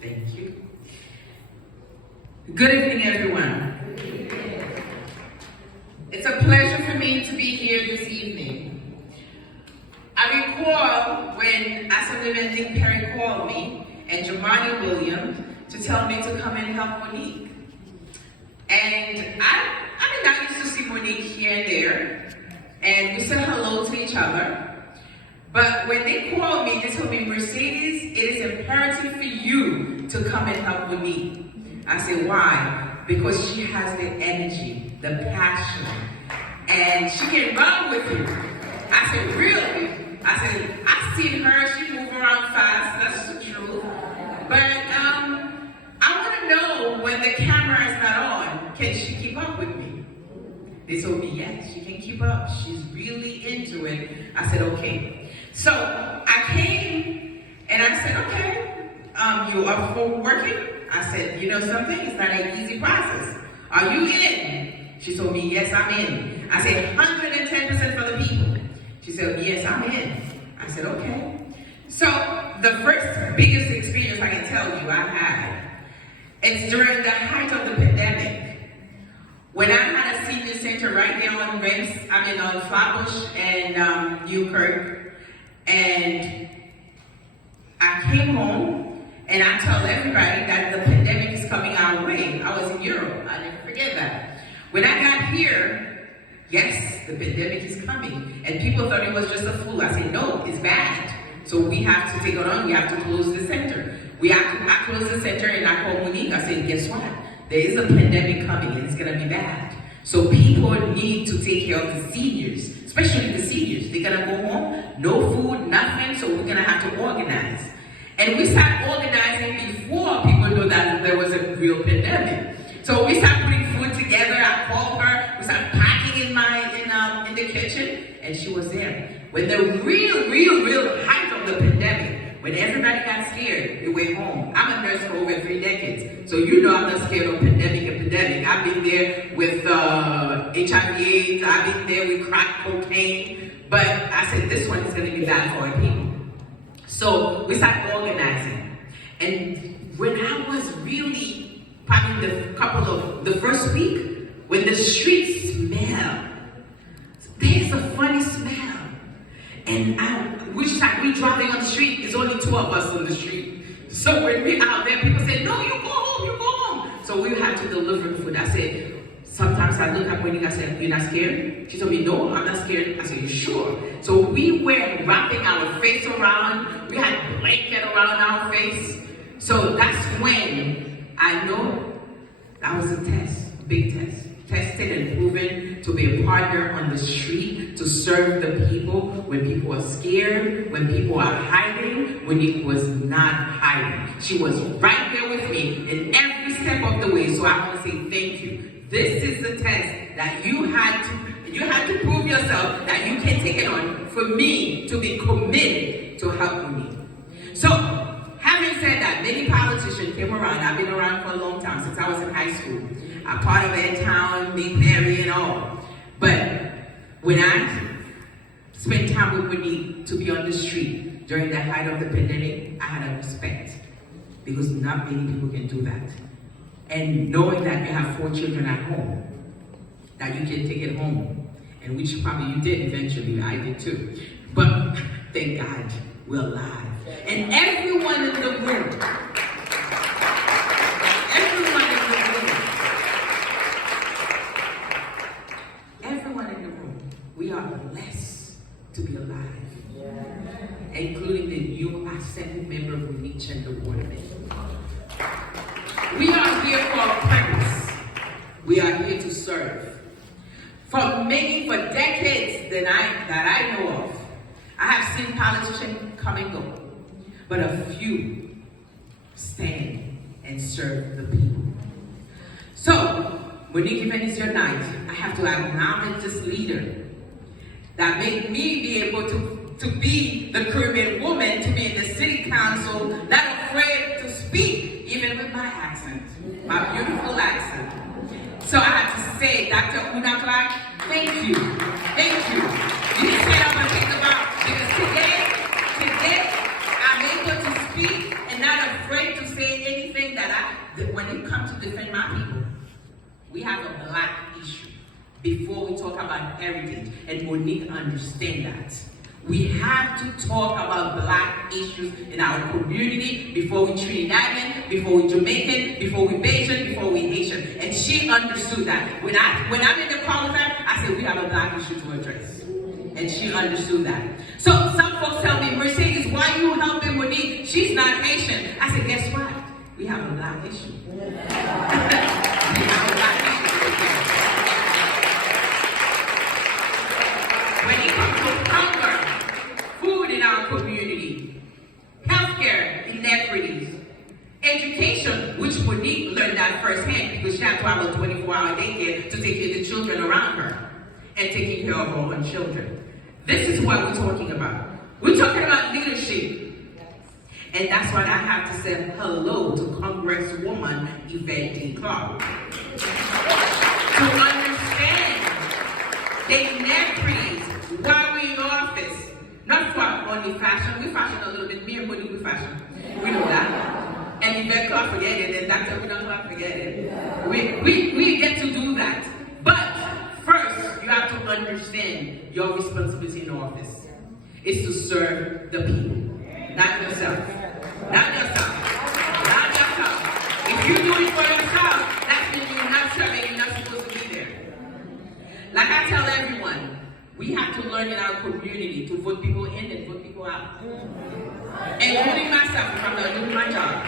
Thank you. Good evening, everyone. It's a pleasure for me to be here this evening. I recall when Assemblyman Nick Perry called me and Jamani Williams to tell me to come and help Monique. And I used to see Monique here and there, and we said hello to each other. But when they called me, they told me, Mercedes, it is imperative for you to come and help Monique. I said, why? Because she has the energy, the passion, and she can run with you. I said, really? I said, I've seen her, she move around fast, that's the truth. But I want to know when the camera is not on, can she keep up with me? They told me, yes, she can keep up. She's really into it. I said, okay. So I came and I said, okay, you are for working? I said, you know something? It's not an easy process. Are you in? She told me, yes, I'm in. I said, 110% for the people. She said, yes, I'm in. I said, okay. So the first biggest experience I can tell you I had, it's during the height of the pandemic. When I had a senior center right there on on Flatbush and Newkirk, and I came home and I told everybody that the pandemic is coming our way. I was in Europe, I didn't forget that. When I got here, yes, the pandemic is coming, and people thought it was just a flu. I said, no, it's bad. So we have to take it on, we have to close the center. I closed the center and I called Monique, I said, guess what? There is a pandemic coming and it's gonna be bad. So people need to take care of the seniors, especially the seniors. They're gonna go home, no food, nothing, so we're gonna have to organize. And we started organizing before people knew that there was a real pandemic. So we started putting food together, I called her, we started packing in the kitchen, and she was there. When the real height of the pandemic, when everybody got scared, they went home. I'm a nurse for over 3 decades, so you know I'm not scared of pandemic. I've been there with HIV/AIDS, I've been there with crack cocaine, but I said this one is going to be bad for our people. So we started organizing, and when I was really probably the first week, when the streets smell, there's a funny smell. And which time we driving on the street, it's only 2 of us on the street. So when we're out there, people say, no, you go home. So we have to deliver the food. I said, sometimes I look at Monique, I said, you're not scared? She told me, no, I'm not scared. I said, you sure? So we were wrapping our face around, we had a blanket around our face. So that's when I know that was a test, a big test. Tested and proven to be a partner on the street, to serve the people when people are scared, when people are hiding, when it was not hiding. She was right there with me in every step of the way. So I want to say thank you. This is the test that you had to prove yourself that you can take it on for me to be committed to help me. So having said that, many politicians came around. I've been around for a long time, since I was in high school. I'm part of Ed Town, Big Mary, and all. But when I spent time with Monique to be on the street during the height of the pandemic, I had a respect, because not many people can do that. And knowing that you have 4 children at home, that you can take it home, and which probably you did eventually, I did too. But thank God, we're alive. And everyone in the room, we are blessed to be alive, including the new ascended member of Monique and the Waterman. We are here for a purpose. We are here to serve. For decades that I know of, I have seen politicians come and go, but a few stand and serve the people. So, Monique, even it's your night, I have to acknowledge this leader that made me be able to be the Caribbean woman, to be in the city council, not afraid to speak, even with my accent, my beautiful accent. So I have to say, Dr. Una Clark, thank you. You just said I'm going to think about, because today I'm able to speak and and not afraid to say anything that when it comes to defend my people, we have a black issue before we talk about heritage, and Monique understand that. We have to talk about black issues in our community before we Trinidadian, before we Jamaican, before we Bajan, before we Haitian. And she understood that. When I'm in the car with her, I said, we have a black issue to address. And she understood that. So some folks tell me, Mercedes, why are you helping Monique? She's not Haitian. I said, guess what? We have a black issue. We have a black issue. When it comes to hunger, food in our community, healthcare inequities, education, which Monique learned that firsthand because she had to have a 24-hour daycare to take care of the children around her and taking care of her own children. This is what we're talking about. We're talking about leadership. And that's why I have to say hello to Congresswoman Yvette D. Clarke. To understand the inequities while we're in office, not for only fashion. We fashion a little bit. Me and Monique, we fashion. We know that. And Yvette Clarke forget it, and Dr. Yvette Clarke forget it. We get to do that. But first, you have to understand your responsibility in office is to serve the people, not yourself. Not yourself. Not yourself. If you do it for yourself, that's when you're not serving, you're not supposed to be there. Like I tell everyone, we have to learn in our community to vote people in and vote people out. Including myself if I'm not doing my job.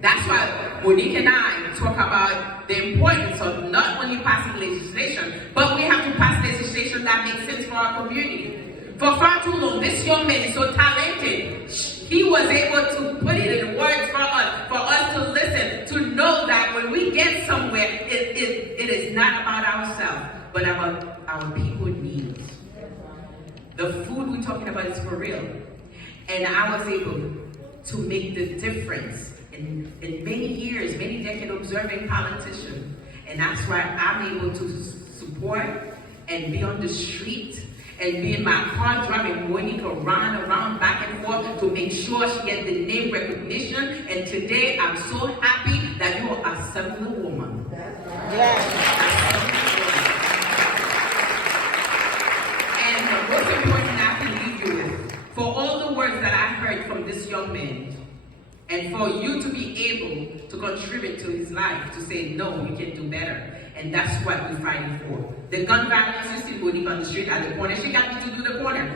That's why Monique and I talk about the importance of not only passing legislation, but we have to pass legislation that makes sense for our community. For far too long, this young man is so talented. He was able to put it in words for us to listen, to know that when we get somewhere, it is not about ourselves, but about our people needs. The food we're talking about is for real. And I was able to make the difference in many years, many decades observing politicians. And that's why I'm able to support and be on the street and be in my car driving Monique around, back and forth to make sure she gets the name recognition. And today, I'm so happy that you are Assemblywoman. Yes. And the most important I can leave you with, for all the words that I heard from this young man, and for you to be able to contribute to his life, to say, no, you can do better. And that's what we're fighting for. The gun violence, you see Monique on the street at the corner. She got me to do the corner.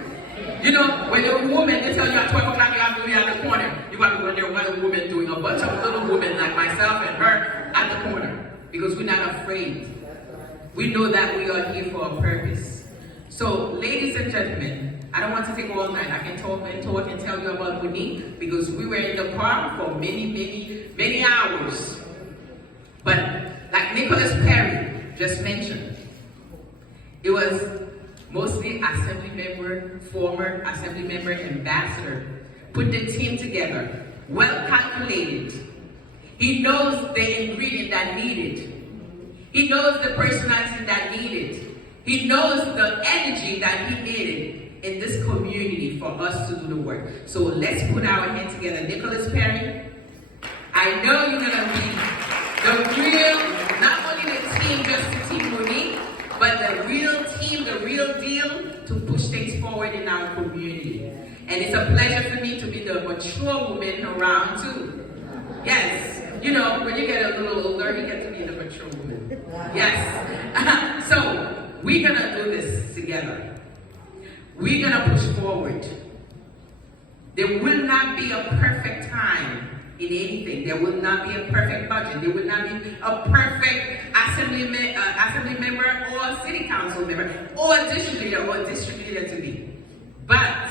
You know, when you're a woman, they tell you at 12 o'clock you have to be at the corner. You got to wonder what a woman doing. A bunch of little women like myself and her at the corner. Because we're not afraid. We know that we are here for a purpose. So, ladies and gentlemen, I don't want to take all night. I can talk and tell you about Monique because we were in the car for many hours. But like Nicholas Perry just mentioned, it was mostly assembly member, former assembly member, ambassador, put the team together, well calculated. He knows the ingredient that needed. He knows the personality that needed. He knows the energy that he needed in this community for us to do the work. So let's put our hands together. Nicholas Perry, I know you're going to be the real, not only the team, just the team Monique, but the real team, the real deal to push things forward in our community. And it's a pleasure for me to be the mature woman around too. Yes, you know, when you get a little older, you get to be the mature woman. Yes. So we're going to do this together. We're going to push forward. There will not be a perfect time in anything. There will not be a perfect budget. There will not be a perfect assembly member or city council member or district leader to be. But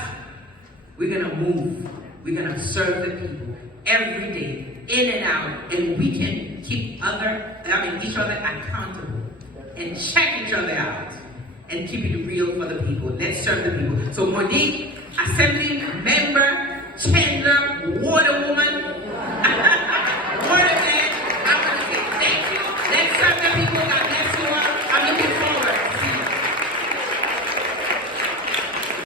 we're going to move. We're going to serve the people every day, in and out, and we can keep each other accountable and check each other out. And keep it real for the people. Let's serve the people. So Monique, Assembly Member Chandler,